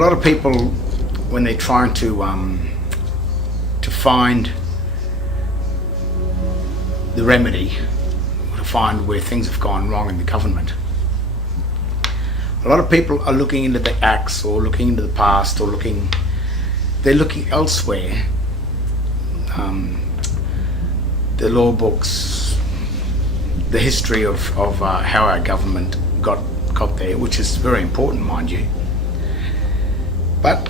lot of people, when they're trying to find the remedy, to find where things have gone wrong in the government, a lot of people are looking into the acts or looking into the past, or they're looking elsewhere. The law books, the history of how our government got there, which is very important, mind you. But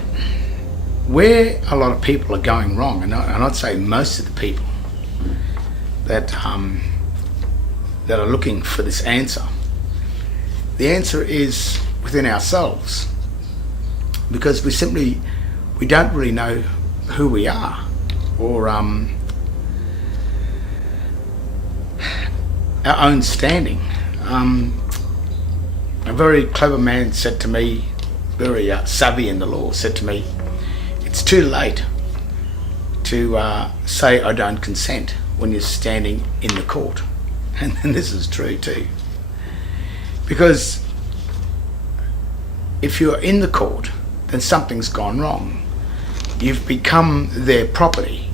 where a lot of people are going wrong, and I'd say most of the people that are looking for this answer, the answer is within ourselves, because we don't really know who we are, or our own standing. A very clever man said to me, very savvy in the law, said to me, it's too late to say I don't consent when you're standing in the court. And this is true too. Because if you're in the court, then something's gone wrong. You've become their property,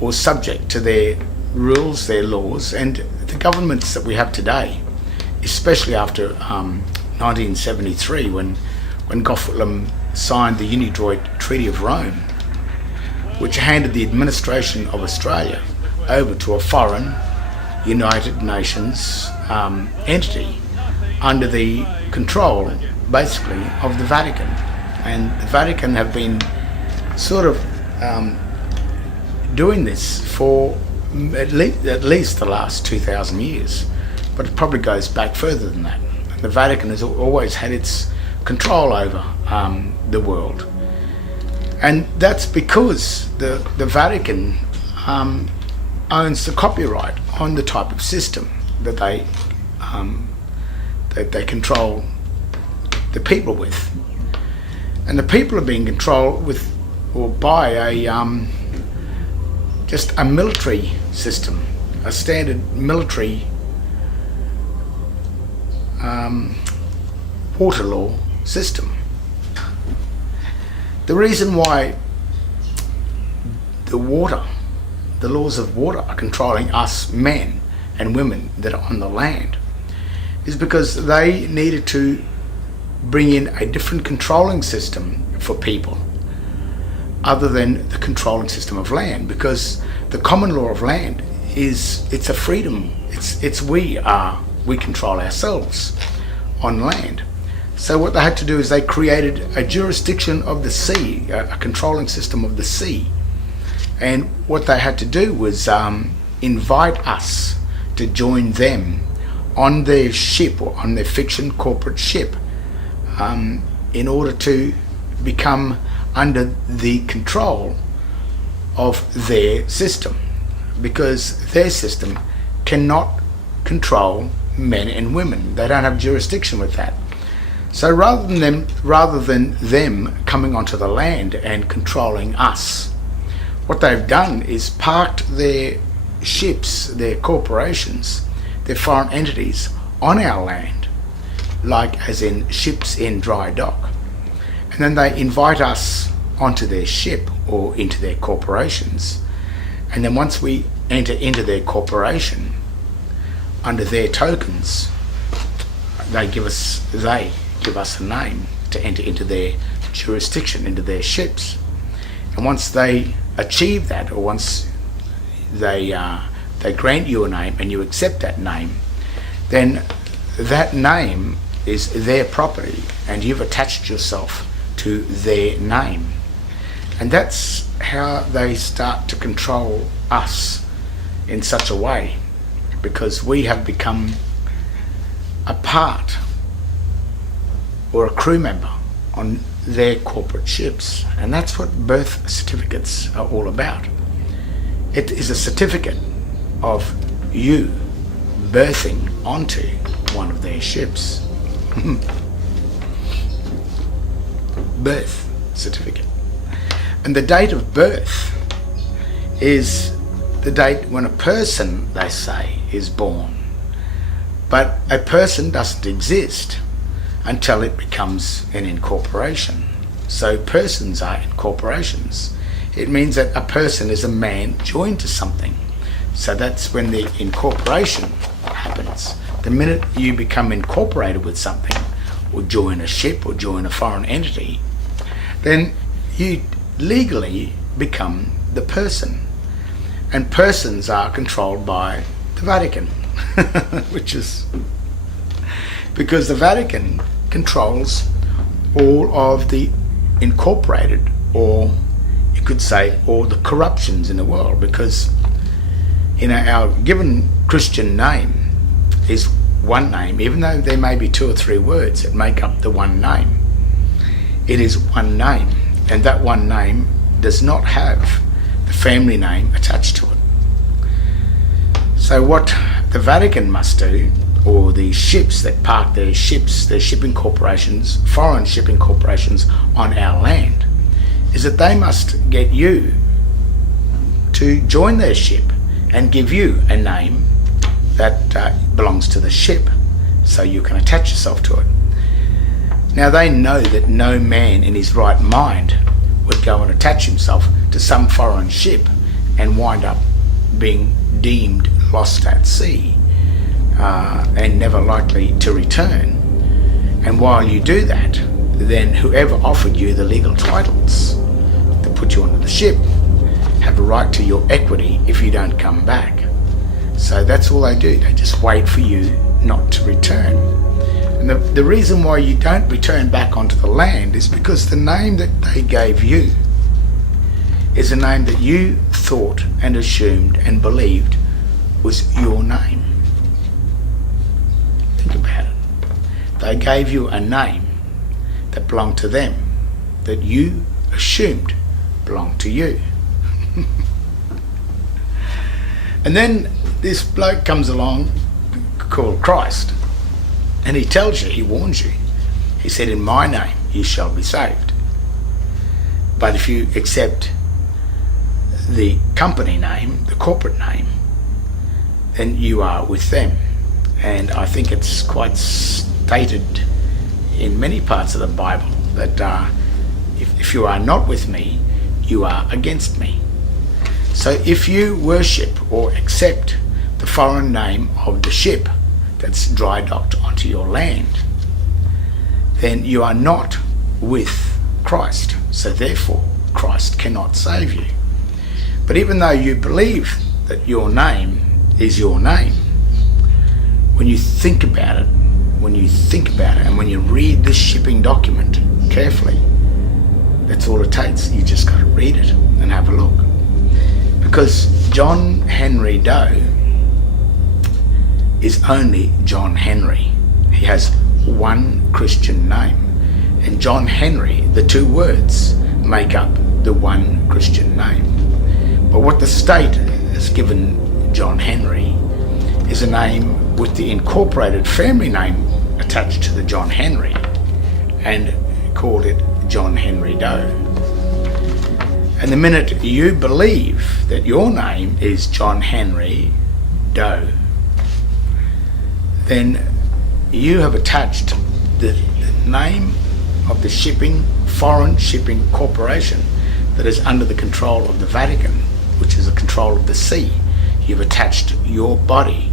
or subject to their rules, their laws. And the governments that we have today, especially after 1973, when Gough Whitlam signed the Unidroit Treaty of Rome, which handed the administration of Australia over to a foreign United Nations entity under the control, basically, of the Vatican. And the Vatican have been sort of doing this for at least the last 2,000 years, but it probably goes back further than that. The Vatican has always had its control over the world, and that's because the Vatican owns the copyright on the type of system that they control the people with, and the people are being controlled with or by just a military system, a standard military water law system. The reason why the laws of water are controlling us men and women that are on the land is because they needed to bring in a different controlling system for people other than the controlling system of land, because the common law of land it's a freedom. It's we control ourselves on land. So what they had to do is they created a jurisdiction of the sea, a controlling system of the sea. And what they had to do was invite us to join them on their ship, or on their fiction corporate ship, in order to become under the control of their system, because their system cannot control men and women. They don't have jurisdiction with that. So rather than them coming onto the land and controlling us, what they've done is parked their ships, their corporations, their foreign entities on our land, like as in ships in dry dock. And then they invite us onto their ship or into their corporations. And then once we enter into their corporation, under their tokens, they give us a name to enter into their jurisdiction, into their ships. And once they achieve that, or once they grant you a name and you accept that name, then that name is their property and you've attached yourself to their name. And that's how they start to control us in such a way, because we have become a part or a crew member on their corporate ships. And that's what birth certificates are all about. It is a certificate of you birthing onto one of their ships. Birth certificate. And the date of birth is the date when a person, they say, is born. But a person doesn't exist until it becomes an incorporation. So persons are incorporations. It means that a person is a man joined to something. So that's when the incorporation happens. The minute you become incorporated with something, or join a ship, or join a foreign entity, then you legally become the person. And persons are controlled by the Vatican, which is because the Vatican controls all of the incorporated, or you could say all the corruptions in the world, because our given Christian name is one name, even though there may be 2 or 3 words that make up the one name. It is one name, and that one name does not have the family name attached to it. So what the Vatican must do, or the ships that park their ships, their shipping corporations, foreign shipping corporations on our land, is that they must get you to join their ship and give you a name that belongs to the ship, so you can attach yourself to it. Now they know that no man in his right mind would go and attach himself to some foreign ship and wind up being deemed lost at sea and never likely to return. And while you do that, then whoever offered you the legal titles to put you onto the ship have a right to your equity if you don't come back. So that's all they do. They just wait for you not to return. And the reason why you don't return back onto the land is because the name that they gave you is a name that you thought and assumed and believed was your name. Think about it. They gave you a name that belonged to them, that you assumed belonged to you. And then this bloke comes along called Christ, and he tells you, he warns you. He said, in my name you shall be saved. But if you accept the company name, the corporate name, then you are with them. And I think it's quite stated in many parts of the Bible that if you are not with me, you are against me. So if you worship or accept the foreign name of the ship that's dry docked onto your land, then you are not with Christ. So therefore, Christ cannot save you. But even though you believe that your name is your name, when you think about it, and when you read this shipping document carefully, that's all it takes. You just got to read it and have a look. Because John Henry Doe is only John Henry. He has one Christian name. And John Henry, the 2 words, make up the one Christian name. But what the state has given John Henry is a name with the incorporated family name attached to the John Henry, and called it John Henry Doe. And the minute you believe that your name is John Henry Doe, then you have attached the name of the foreign shipping corporation that is under the control of the Vatican, which is the control of the sea. You've attached your body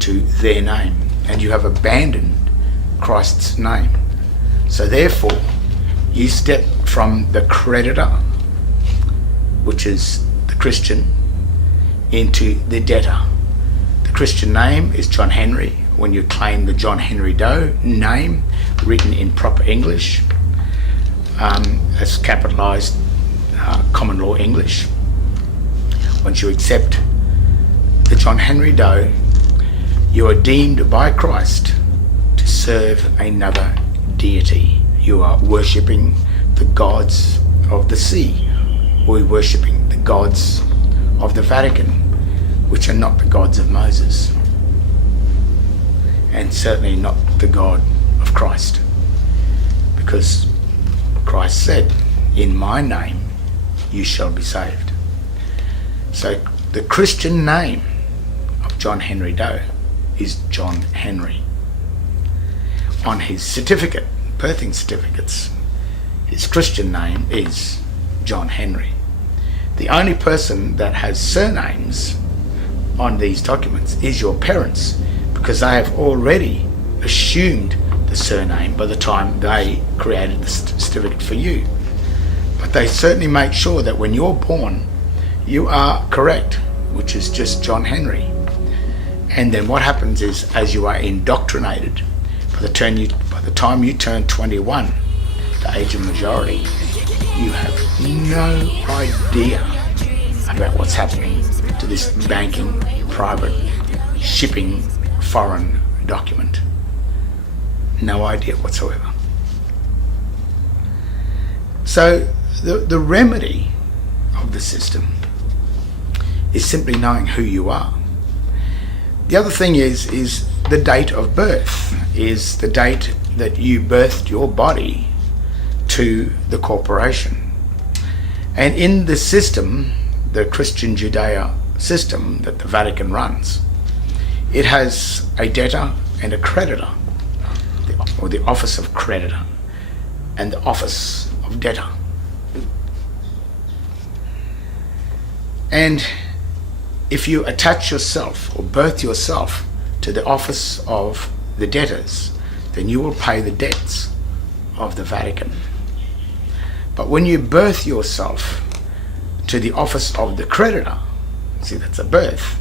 to their name, and you have abandoned Christ's name. So therefore, you step from the creditor, which is the Christian, into the debtor. The Christian name is John Henry. When you claim the John Henry Doe name, written in proper English, as capitalised common law English, once you accept the John Henry Doe, you are deemed by Christ to serve another deity. You are worshipping the gods of the sea, or worshipping the gods of the Vatican, which are not the gods of Moses, and certainly not the God of Christ, because Christ said, in my name you shall be saved. So the Christian name of John Henry Doe is John Henry. On his certificate, birthing certificates, his Christian name is John Henry. The only person that has surnames on these documents is your parents, because they have already assumed the surname by the time they created the certificate for you. But they certainly make sure that when you're born, you are correct, which is just John Henry. And then what happens is, as you are indoctrinated, by the time you turn 21, the age of majority, you have no idea about what's happening to this banking, private, shipping, foreign document. No idea whatsoever. So the remedy of the system is simply knowing who you are. The other thing is the date of birth, is the date that you birthed your body to the corporation. And in the system, the Christian Judea system that the Vatican runs, it has a debtor and a creditor, or the office of creditor and the office of debtor. And if you attach yourself or birth yourself to the office of the debtors, then you will pay the debts of the Vatican. But when you birth yourself to the office of the creditor, see, that's a birth.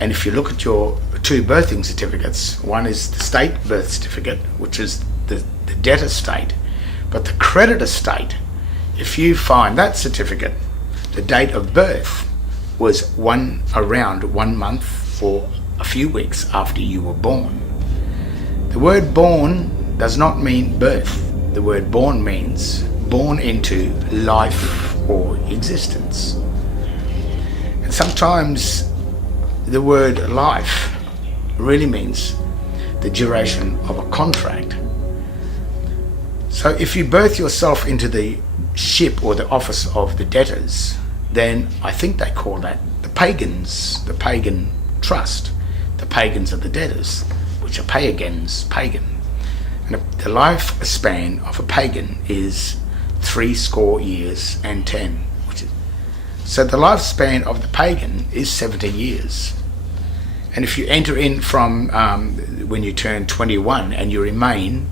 And if you look at your two birthing certificates, one is the state birth certificate, which is the debtor state, but the creditor state, if you find that certificate, the date of birth was around 1 month or a few weeks after you were born. The word born does not mean birth. The word born means born into life or existence. And sometimes the word life really means the duration of a contract. So if you birth yourself into the ship or the office of the debtors, then I think they call that the pagans, the pagan trust. The pagans are the debtors, which are pagan. And the lifespan of a pagan is 70 years and 10. So the lifespan of the pagan is 70 years. And if you enter in from when you turn 21 and you remain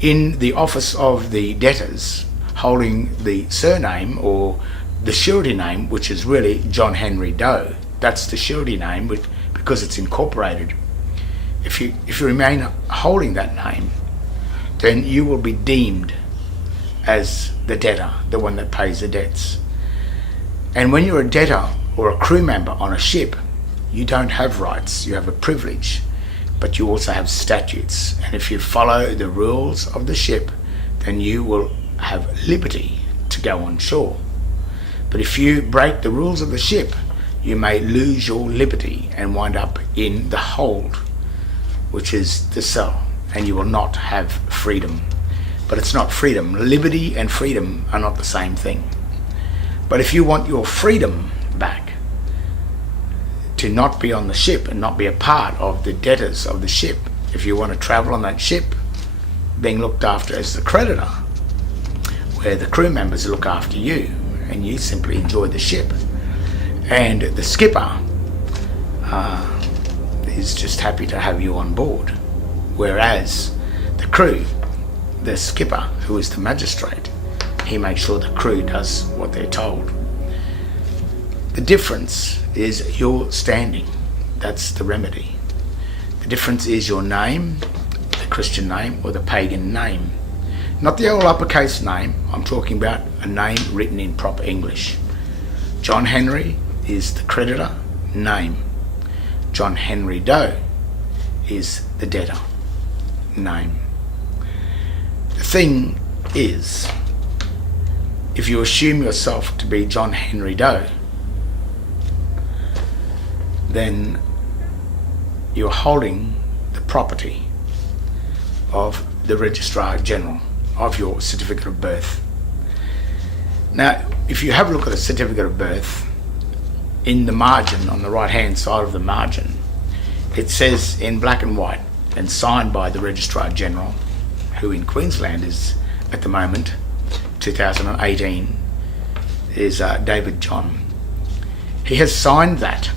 in the office of the debtors, holding the surname or the surety name, which is really John Henry Doe, that's the surety name because it's incorporated. If you remain holding that name, then you will be deemed as the debtor, the one that pays the debts. And when you're a debtor or a crew member on a ship, you don't have rights, you have a privilege, but you also have statutes. And if you follow the rules of the ship, then you will have liberty to go on shore. But if you break the rules of the ship, you may lose your liberty and wind up in the hold, which is the cell, and you will not have freedom. But it's not freedom. Liberty and freedom are not the same thing. But if you want your freedom back, to not be on the ship and not be a part of the debtors of the ship, if you want to travel on that ship, being looked after as the creditor, where the crew members look after you and you simply enjoy the ship, and the skipper is just happy to have you on board, whereas the crew, the skipper, who is the magistrate, he makes sure the crew does what they're told. The difference is your standing. That's the remedy. The difference is your name, the Christian name or the pagan name. Not the old uppercase name. I'm talking about a name written in proper English. John Henry is the creditor name. John Henry Doe is the debtor name. The thing is, if you assume yourself to be John Henry Doe, then you're holding the property of the Registrar General of your certificate of birth. Now, if you have a look at a certificate of birth, in the margin, on the right hand side of the margin, it says in black and white and signed by the Registrar General, who in Queensland is at the moment 2018 is David John. He has signed that,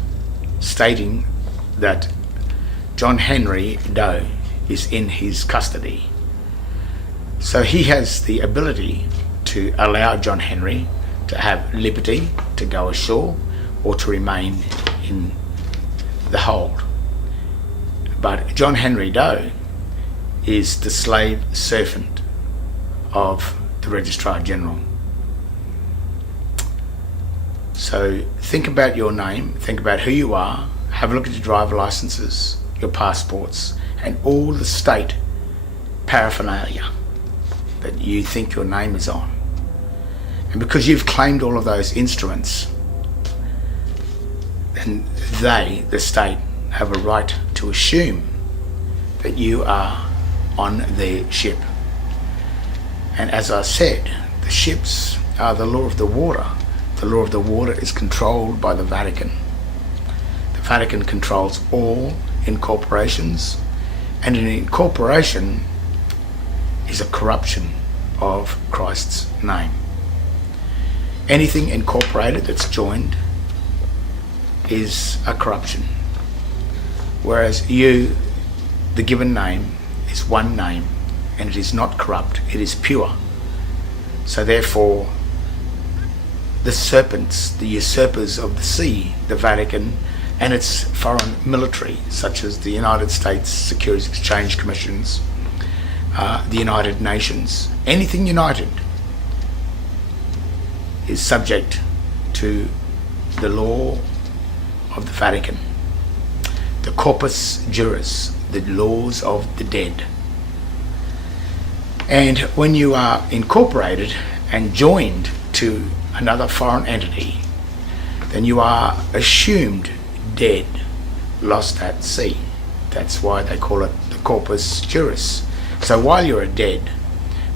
stating that John Henry Doe is in his custody. So he has the ability to allow John Henry to have liberty to go ashore or to remain in the hold. But John Henry Doe is the slave servant of the Registrar General. So think about your name, think about who you are, have a look at your driver licenses, your passports, and all the state paraphernalia that you think your name is on. And because you've claimed all of those instruments, then they, the state, have a right to assume that you are on their ship. And as I said, the ships are the law of the water. The law of the water is controlled by the Vatican. The Vatican controls all incorporations, and an incorporation is a corruption of Christ's name. Anything incorporated that's joined is a corruption. Whereas you, the given name, is one name, and it is not corrupt, it is pure. So therefore, the serpents, the usurpers of the sea, the Vatican, and its foreign military, such as the United States Securities Exchange Commissions, the United Nations, anything united is subject to the law of the Vatican, the corpus juris, the laws of the dead. And when you are incorporated and joined to another foreign entity, then you are assumed dead, lost at sea. That's why they call it the corpus juris. So while you're dead,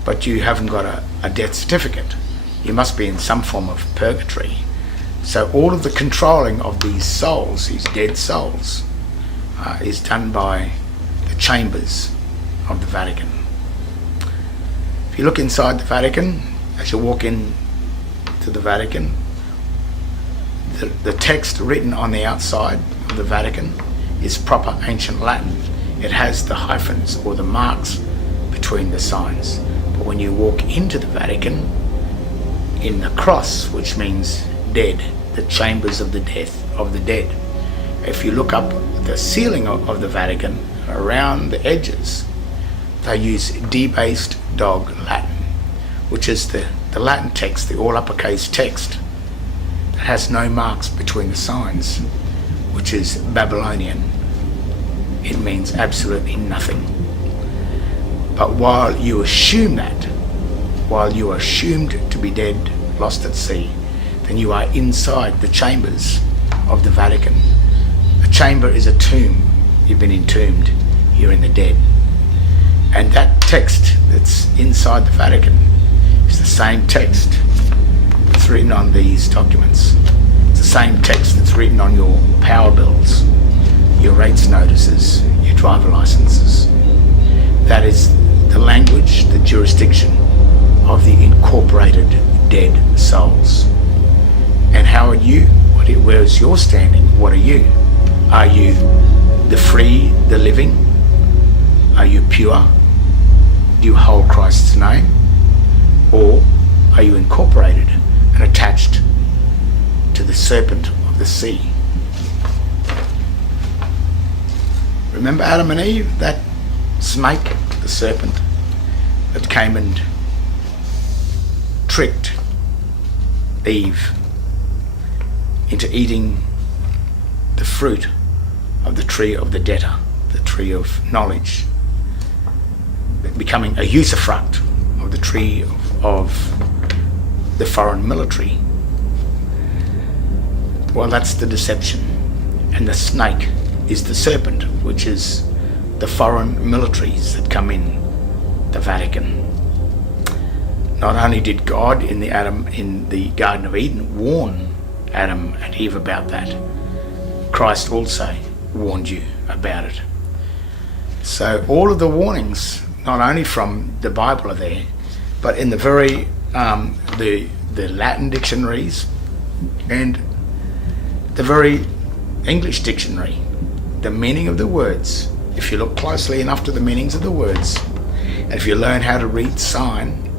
but you haven't got a death certificate, you must be in some form of purgatory. So all of the controlling of these souls, these dead souls, is done by the chambers of the Vatican. If you look inside the Vatican, as you walk in to the Vatican, the text written on the outside of the Vatican is proper ancient Latin. It has the hyphens or the marks between the signs. But when you walk into the Vatican, in the cross, which means dead, the chambers of the death of the dead, if you look up the ceiling of the Vatican, around the edges, they use debased dog Latin, which is the Latin text, the all uppercase text, that has no marks between the signs, which is Babylonian. It means absolutely nothing. But while you assume that, while you are assumed to be dead, lost at sea, then you are inside the chambers of the Vatican. A chamber is a tomb. You've been entombed. You're in the dead. And that text that's inside the Vatican is the same text that's written on these documents. It's the same text that's written on your power bills, your rates notices, your driver licenses. That is the language, the jurisdiction of the incorporated dead souls. And how are you? Where is your standing? What are you? Are you the free, the living? Are you pure? Do you hold Christ's name? Or are you incorporated and attached to the serpent of the sea? Remember Adam and Eve, that snake, the serpent, that came and tricked Eve into eating the fruit of the tree of the debtor, the tree of knowledge, becoming a usufruct of the tree of the foreign military. Well, that's the deception. And the snake is the serpent, which is the foreign militaries that come in the Vatican. Not only did God in the Garden of Eden warn Adam and Eve about that, Christ also warned you about it. So all of the warnings, not only from the Bible, are there, but in the very the Latin dictionaries and the very English dictionary, the meaning of the words. If you look closely enough to the meanings of the words, and if you learn how to read sign,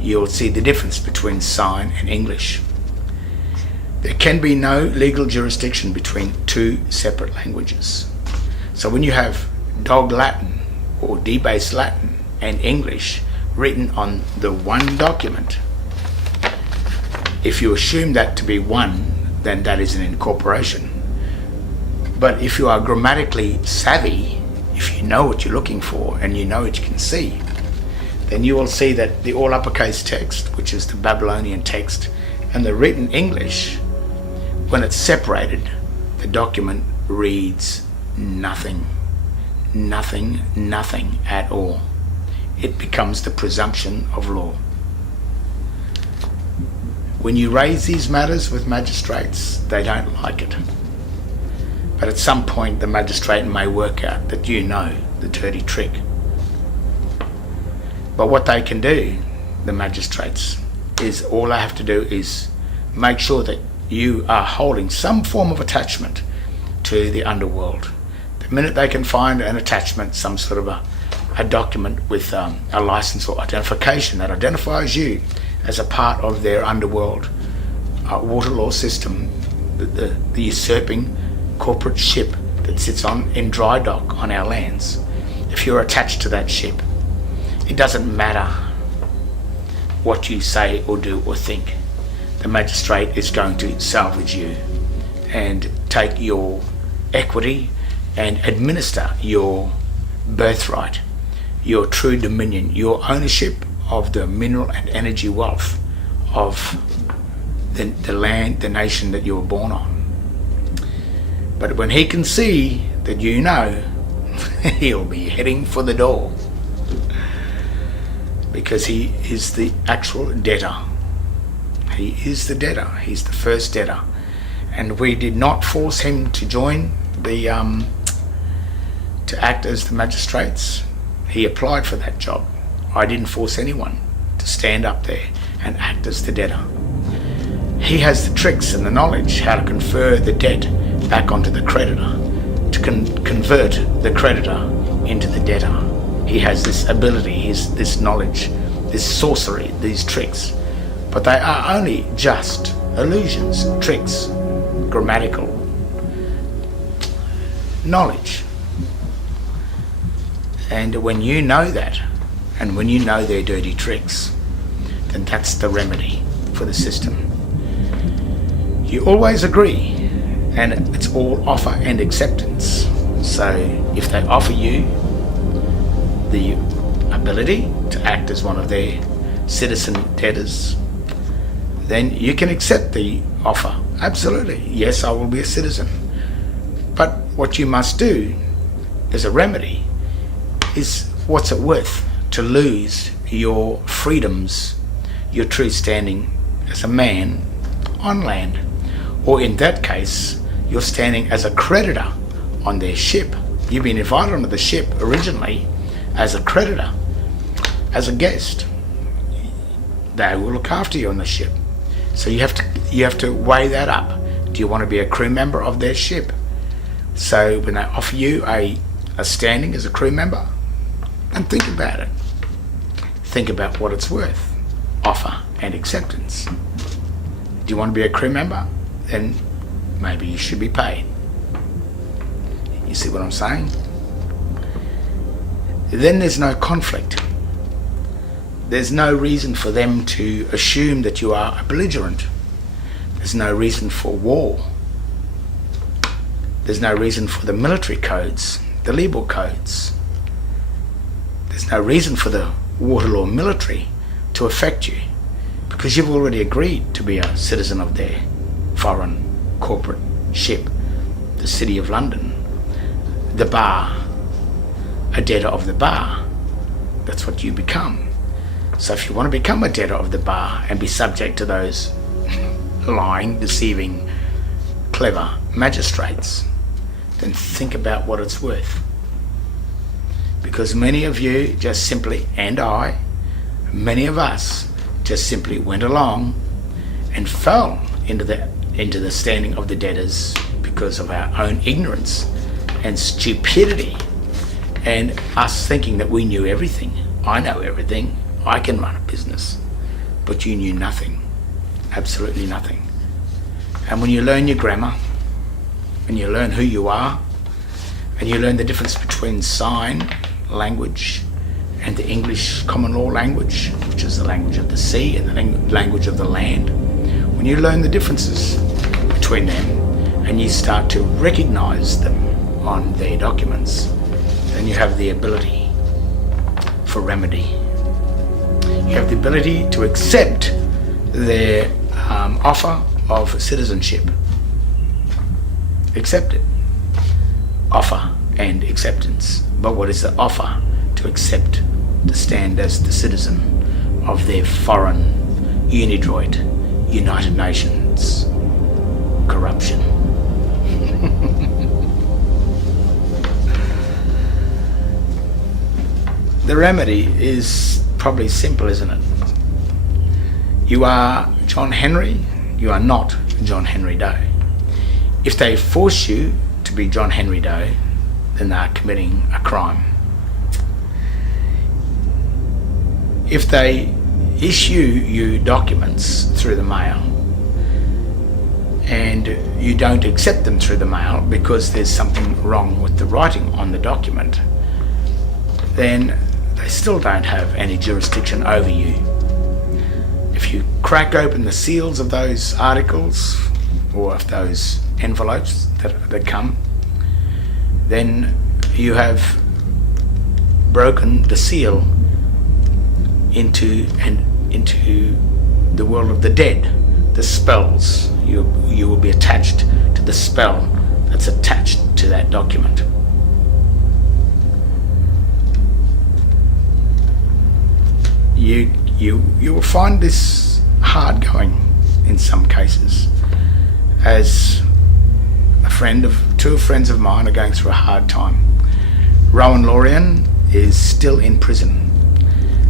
you'll see the difference between sign and English. There can be no legal jurisdiction between two separate languages. So when you have dog Latin or debased Latin and English written on the one document, if you assume that to be one, then that is an incorporation. But if you are grammatically savvy, if you know what you're looking for and you know what you can see, then you will see that the all uppercase text, which is the Babylonian text, and the written English, when it's separated, the document reads nothing. Nothing, nothing at all. It becomes the presumption of law. When you raise these matters with magistrates, they don't like it. But at some point the magistrate may work out that you know the dirty trick. But what they can do, the magistrates, is all they have to do is make sure that you are holding some form of attachment to the underworld. The minute they can find an attachment, some sort of a document with a license or identification that identifies you as a part of their underworld water law system, the usurping corporate ship that sits in dry dock on our lands, if you're attached to that ship, it doesn't matter what you say or do or think. The magistrate is going to salvage you and take your equity and administer your birthright, your true dominion, your ownership of the mineral and energy wealth of the land, the nation that you were born on. But when he can see that you know, he'll be heading for the door, because he is the actual debtor. He is the debtor. He's the first debtor. And we did not force him to join to act as the magistrates. He applied for that job. I didn't force anyone to stand up there and act as the debtor. He has the tricks and the knowledge how to confer the debt back onto the creditor, to convert the creditor into the debtor. He has this ability, this knowledge, this sorcery, these tricks. But they are only just illusions, tricks, grammatical knowledge. And when you know that, and when you know their dirty tricks, then that's the remedy for the system. You always agree, and it's all offer and acceptance. So if they offer you the ability to act as one of their citizen debtors, then you can accept the offer. Absolutely, yes, I will be a citizen. But what you must do as a remedy is, what's it worth to lose your freedoms, your true standing as a man on land? Or in that case, you're standing as a creditor on their ship. You've been invited onto the ship originally as a creditor, as a guest. They will look after you on the ship. So you have to weigh that up. Do you want to be a crew member of their ship? So when they offer you a standing as a crew member, then think about it. Think about what it's worth. Offer and acceptance. Do you want to be a crew member? Then maybe you should be paid. You see what I'm saying? Then there's no conflict. There's no reason for them to assume that you are a belligerent. There's no reason for war. There's no reason for the military codes, the legal codes. There's no reason for the Waterloo military to affect you, because you've already agreed to be a citizen of their foreign corporate ship, the City of London, the bar, a debtor of the bar. That's what you become. So if you want to become a debtor of the bar and be subject to those lying, deceiving, clever magistrates, then think about what it's worth. Because many of you just simply, and many of us, just simply went along and fell into the standing of the debtors because of our own ignorance and stupidity and us thinking that we knew everything. I know everything. I can run a business. But you knew nothing. Absolutely nothing. And when you learn your grammar, and you learn who you are, and you learn the difference between sign language and the English common law language, which is the language of the sea and the language of the land, when you learn the differences between them and you start to recognize them on their documents, then you have the ability for remedy. You have the ability to accept their offer of citizenship. Accept it. Offer and acceptance. But what is the offer? To accept, to stand as the citizen of their foreign unidroit United Nations corruption. The remedy is probably simple, isn't it? You are John Henry, you are not John Henry Doe. If they force you to be John Henry Doe, then they are committing a crime. If they issue you documents through the mail and you don't accept them through the mail because there's something wrong with the writing on the document, then they still don't have any jurisdiction over you. If you crack open the seals of those articles or of those envelopes that come, then you have broken the seal into the world of the dead, the spells. You will be attached to the spell that's attached to that document. You will find this hard going in some cases, as two friends of mine are going through a hard time. Rowan Lorian is still in prison,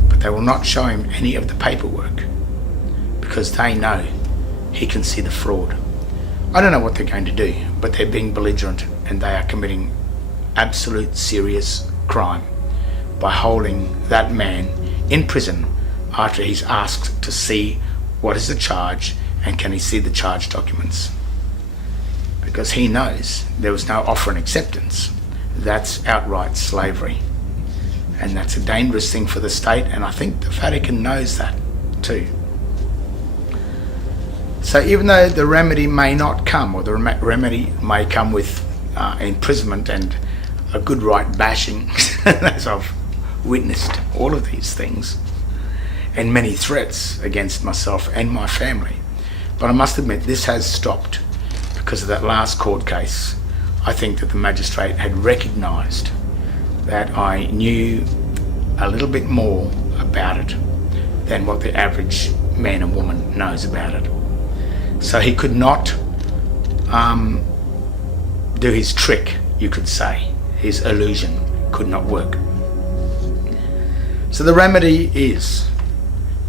but they will not show him any of the paperwork because they know he can see the fraud. I don't know what they're going to do, but they're being belligerent and they are committing absolute serious crime by holding that man in prison after he's asked to see what is the charge and can he see the charge documents. Because he knows there was no offer and acceptance. That's outright slavery. And that's a dangerous thing for the state, and I think the Vatican knows that too. So even though the remedy may not come, or the remedy may come with imprisonment and a good right bashing, as I've witnessed all of these things, and many threats against myself and my family. But I must admit, this has stopped because of that last court case. I think that the magistrate had recognised that I knew a little bit more about it than what the average man and woman knows about it. So he could not do his trick, you could say. His illusion could not work. So the remedy is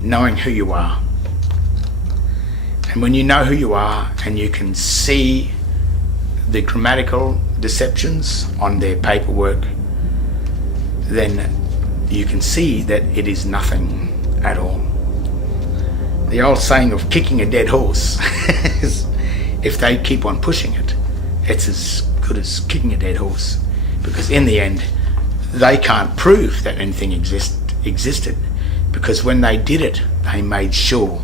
knowing who you are. And when you know who you are and you can see the grammatical deceptions on their paperwork, then you can see that it is nothing at all. The old saying of kicking a dead horse is, if they keep on pushing it, it's as good as kicking a dead horse, because in the end they can't prove that anything existed, because when they did it, they made sure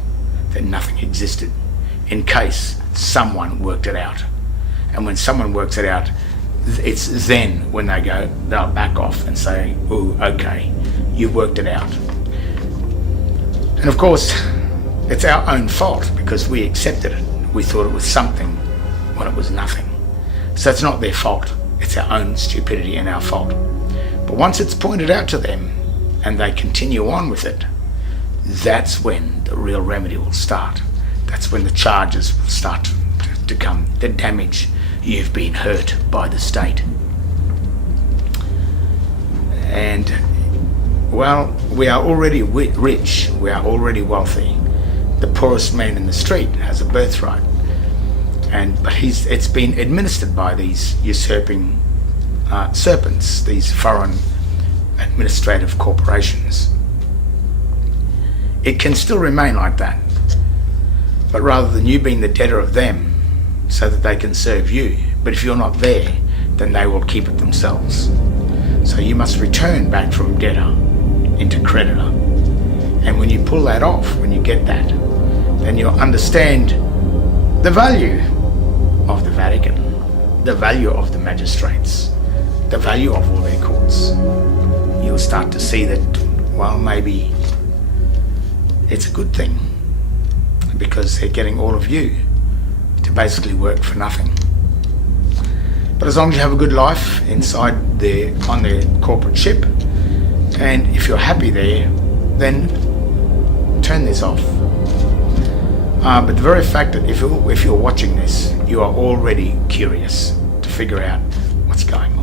that nothing existed in case someone worked it out. And when someone works it out, it's then when they'll back off and say, oh, okay, you've worked it out. And of course, it's our own fault because we accepted it. We thought it was something when it was nothing. So it's not their fault. It's our own stupidity and our fault. But once it's pointed out to them and they continue on with it, that's when the real remedy will start. That's when the charges will start to come. The damage. You've been hurt by the state. And well, we are already rich, we are already wealthy. The poorest man in the street has a birthright, but it's been administered by these usurping serpents, these foreign administrative corporations. It can still remain like that, but rather than you being the debtor of them so that they can serve you, but if you're not there, then they will keep it themselves. So you must return back from debtor into creditor. And when you pull that off, when you get that, then you'll understand the value of the Vatican, the value of the magistrates, the value of all their courts. You'll start to see that, well, maybe it's a good thing, because they're getting all of you to basically work for nothing. But as long as you have a good life inside on their corporate ship, and if you're happy there, then turn this off. But the very fact that if you're watching this, you are already curious to figure out what's going on.